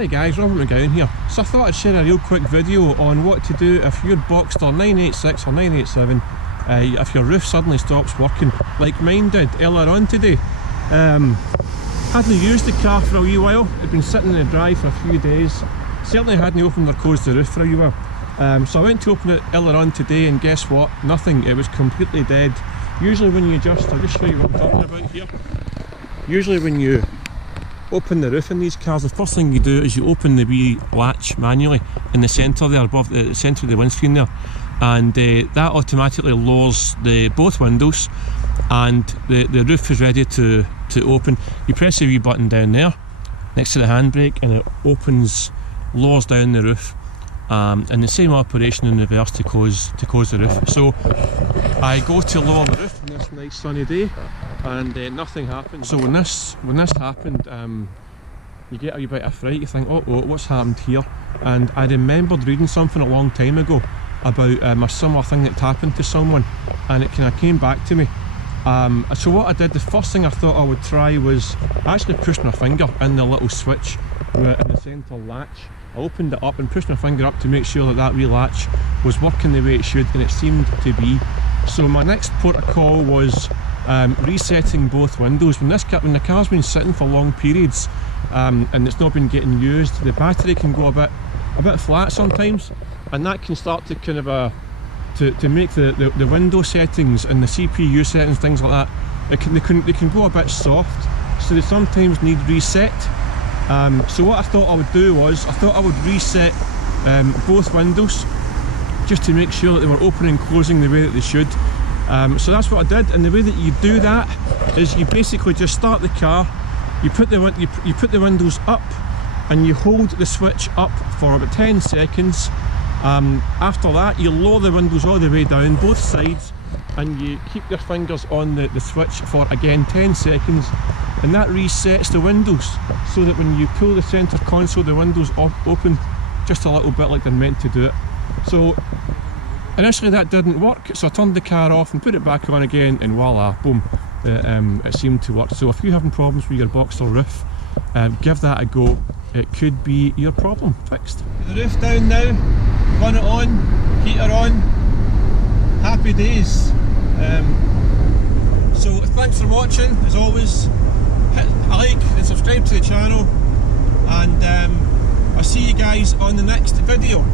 Hi guys, Robert McGowan here. So I thought I'd share a real quick video on what to do if your Boxster 986 or 987, if your roof suddenly stops working, like mine did earlier on today. Hadn't used the car for a wee while, it'd been sitting in the dry for a few days, certainly hadn't opened or closed the roof for a wee while. So I went to open it earlier on today and guess what? Nothing, it was completely dead. Usually when you adjust, I'll just show you what I'm talking about here. Usually when you open the roof in these cars, the first thing you do is you open the wee latch manually in the centre there, above the centre of the windscreen there, and that automatically lowers both windows, and the roof is ready to open. You press the wee button down there next to the handbrake and it lowers down the roof, and the same operation in reverse to close the roof. So I go to lower the roof on this nice sunny day, and nothing happened. So when this happened, you get a wee bit of fright. You think, oh, what's happened here? And I remembered reading something a long time ago about a similar thing that happened to someone, and it kind of came back to me. So what I did, the first thing I thought I would try was I actually pushed my finger in the little switch in the centre latch. I opened it up and pushed my finger up to make sure that wee latch was working the way it should, and it seemed to be. So my next port of call was resetting both windows. When the car's been sitting for long periods and it's not been getting used, the battery can go a bit flat sometimes, and that can start to kind of to make the window settings and the CPU settings, things like that, they can go a bit soft, so they sometimes need reset. So what I thought I would do was I would reset both windows just to make sure that they were opening and closing the way that they should. So that's what I did, and the way that you do that is you basically just start the car, you put the windows up and you hold the switch up for about 10 seconds. After that you lower the windows all the way down, both sides, and you keep your fingers on the switch for again 10 seconds, and that resets the windows so that when you pull the centre console, the windows open just a little bit like they're meant to do it. So initially that didn't work, so I turned the car off and put it back on again, and voila, boom, it seemed to work. So if you're having problems with your Boxster roof, give that a go. It could be your problem fixed. The roof down now, run it on, heater on, happy days. So thanks for watching. As always, hit a like and subscribe to the channel, and I'll see you guys on the next video.